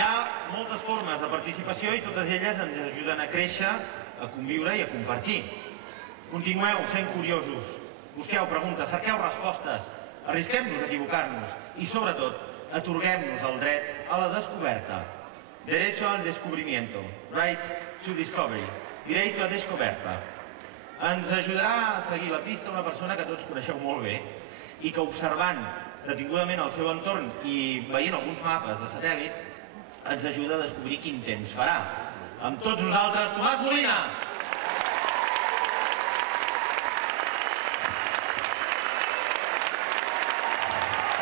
Hi ha moltes formes de participació i totes elles ens ajuden a créixer, a conviure i a compartir. Continueu sent curiosos, busqueu preguntes, cerqueu respostes, arrisquem-nos a equivocar-nos i, sobretot, atorguem-nos el dret a la descoberta. Derecho al descubrimiento, right to discovery, direito a descoberta. Ens ajudarà a seguir la pista una persona que tots coneixeu molt bé i que, observant detingudament el seu entorn i veient alguns mapes de satèl·lit, ens ajuda a descobrir quin temps farà. Amb tots nosaltres, Tomàs Molina!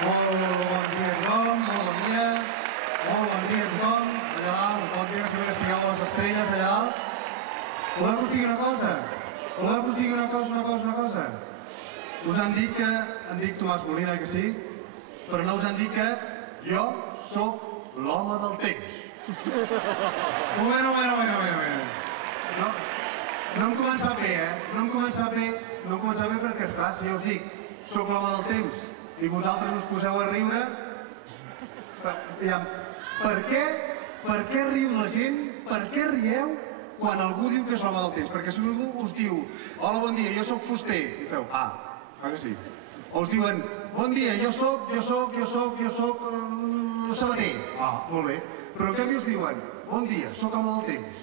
Molt bon dia a tothom, molt bon dia. Molt bon dia a tothom. Allà dalt, bon dia, que si estigueu a les estrelles allà dalt. Voleu que us digui una cosa? Voleu que us digui una cosa? Us han dit que em dic Tomàs Molina, que sí? Però no us han dit que jo sóc l'home del temps. Bueno. No hem començat bé, No hem començat bé perquè, esclar, si jo us dic sóc l'home del temps i vosaltres us poseu a riure, per què riu la gent? Per què rieu quan algú diu que és l'home del temps? Perquè si algú us diu, hola, bon dia, jo sóc fuster, i feu, que sí. O us diuen, bon dia, jo sóc sabater. Molt bé. Però en canvi us diuen, bon dia, sóc home del temps.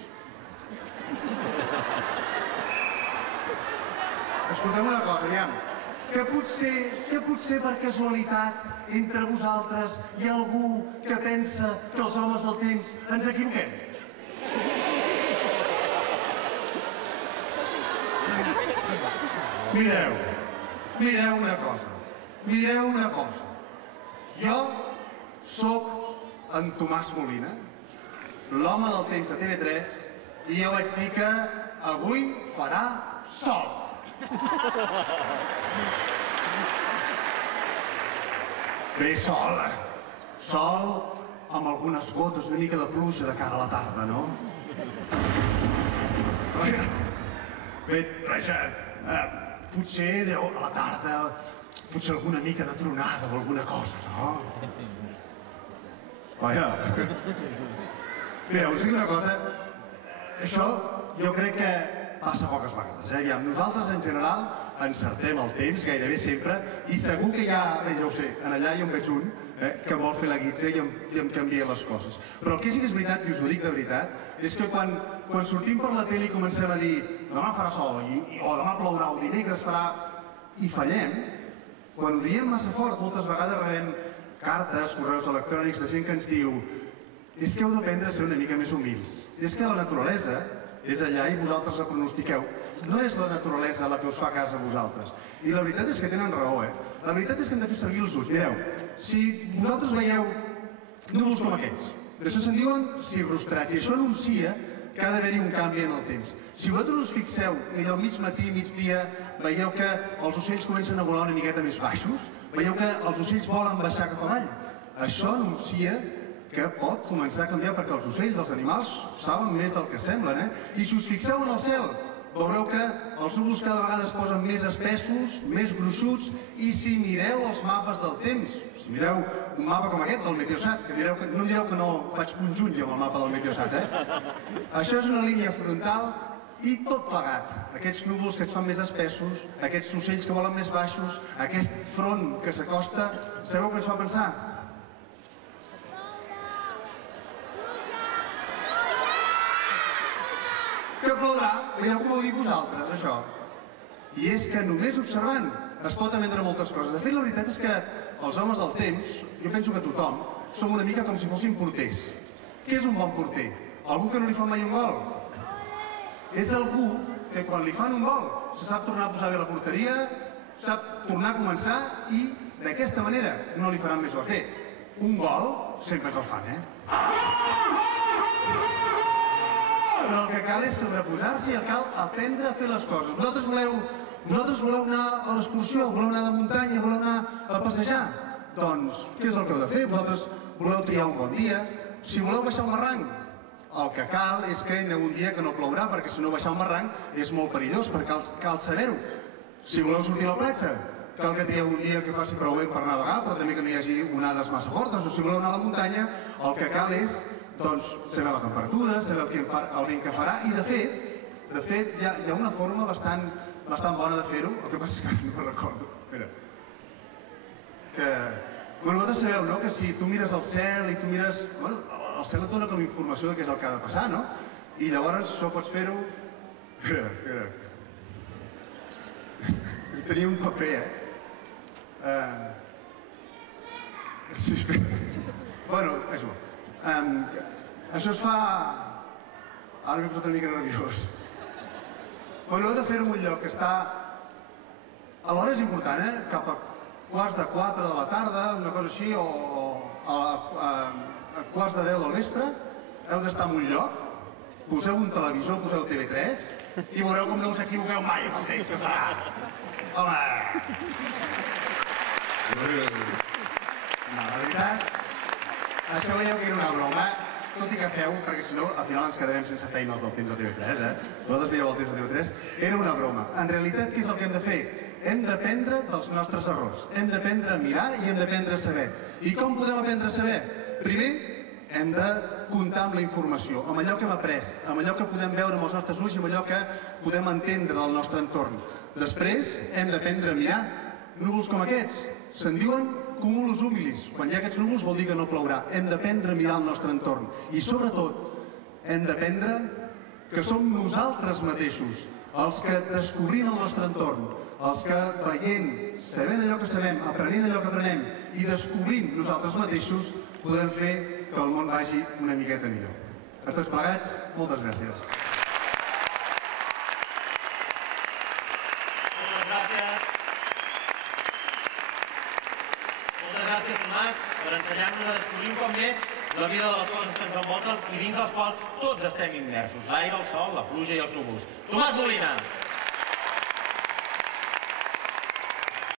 Escolteu una cosa, aviam. Que potser per casualitat entre vosaltres hi ha algú que pensa que els homes del temps ens equivoquem? Mireu una cosa. Jo sóc en Tomàs Molina, l'home del temps de TV3, i jo vaig dir que avui farà sol. Bé, sol amb algunes gotes, una mica de pluja de cara a la tarda, no? Bé, potser a la tarda, potser alguna mica de tronada o alguna cosa, no? Vaja. Mireu, us dic una cosa, això jo crec que passa poques vegades. Aviam, nosaltres en general encertem el temps gairebé sempre i segur que hi ha, ja ho sé, allà hi en veig un que vol fer la guitza i em canvia les coses. Però el que sí que és veritat, i us ho dic de veritat, és que quan sortim per la tele i comencem a dir demà farà sol o demà plourà o dimecres farà i fallem, quan ho diem massa fort moltes vegades rebem cartes, correus electrònics de gent que ens diu és que heu d'aprendre a ser una mica més humils. És que la naturalesa és allà i vosaltres la pronostiqueu. No és la naturalesa la que us fa cas a vosaltres. I la veritat és que tenen raó, La veritat és que hem de fer servir els ulls. Mireu, si vosaltres veieu núvols com aquests, d'això se'n diuen cirrostrats, i això anuncia que ha d'haver-hi un canvi en el temps. Si vosaltres us fixeu i allò mig matí, migdia, veieu que els ocells comencen a volar una miqueta més baixos, veieu que els ocells volen baixar cap avall, això anuncia que pot començar a canviar perquè els ocells, els animals, saben més del que semblen, I si us fixeu en el cel, veureu que els núvols cada vegada es posen més espessos, més gruixuts, i si mireu els mapes del temps, si mireu un mapa com aquest del Meteosat, que no em direu que no faig conjunt jo amb el mapa del Meteosat, Això és una línia frontal i tot plegat. Aquests núvols que es fan més espessos, aquests ocells que volen més baixos, aquest front que s'acosta, sabeu què ens fa pensar? Que plourà, veieu com ho diu vosaltres, això. I és que només observant es pot aprendre moltes coses. De fet, la veritat és que els homes del temps, jo penso que tothom, som una mica com si fóssim porters. Què és un bon porter? Algú que no li fa mai un gol. És algú que quan li fan un gol se sap tornar a posar bé la porteria, sap tornar a començar i d'aquesta manera no li faran més a fer. Un gol sempre ens el fan, Però el que cal és sobreposar-s'hi i cal aprendre a fer les coses. Vosaltres voleu anar a l'excursió, voleu anar de muntanya, voleu anar a passejar? Doncs què és el que heu de fer? Vosaltres voleu triar un bon dia. Si voleu baixar un barranc, el que cal és que hi hagi un dia que no plourà, perquè si no baixar un barranc és molt perillós, perquè cal saber-ho. Si voleu sortir a la platja, cal que trieu un dia que faci prou bé per navegar, però també que no hi hagi onades massa fortes, o si voleu anar a la muntanya, el que cal és doncs sabeu la temperatura, sabeu el vent que farà, i de fet hi ha una forma bastant bona de fer-ho, el que passa és que no recordo. Espera. Vosaltres sabeu, no?, que si tu mires el cel i tu mires... El cel et dona com informació de què és el que ha de passar, no? I llavors això pots fer-ho... Espera. Tenia un paper, Sí, espera. Bueno, és igual. Això es fa... Ara m'he posat una mica nerviós. Bueno, heu de fer-ho en un lloc que està... A l'hora és important, cap a quarts de 4 de la tarda, una cosa així, o a quarts de 10 del vespre, heu d'estar en un lloc, poseu un televisor, poseu TV3, i veureu com no us equivoqueu mai amb el temps que farà. Home! No, la veritat, això veieu que era una broma, tot i que feu, perquè si no, al final ens quedarem sense feina els del temps de TV3, Vosaltres mireu el temps de TV3, era una broma. En realitat, què és el que hem de fer? Hem d'aprendre dels nostres errors, hem d'aprendre a mirar i hem d'aprendre a saber. I com podem aprendre a saber? Primer, hem de comptar amb la informació, amb allò que hem après, amb allò que podem veure amb els nostres ulls i amb allò que podem entendre del nostre entorn. Després, hem d'aprendre a mirar. Núvols com aquests se'n diuen cumulus humilis. Quan hi ha aquests núvols vol dir que no plourà. Hem d'aprendre a mirar el nostre entorn. I sobretot, hem d'aprendre que som nosaltres mateixos els que descobrim el nostre entorn, els que veient, sabent allò que sabem, aprenent allò que aprenem i descobrint nosaltres mateixos, podem fer que el món vagi una miqueta millor. A tots plegats, moltes gràcies. Moltes gràcies. Moltes gràcies, Tomàs, per ensenyar-nos a descobrir un cop més la vida de les coses que ens envolten i dins les quals tots estem immersos. L'aire, el sol, la pluja i els núvols. Tomàs Molina!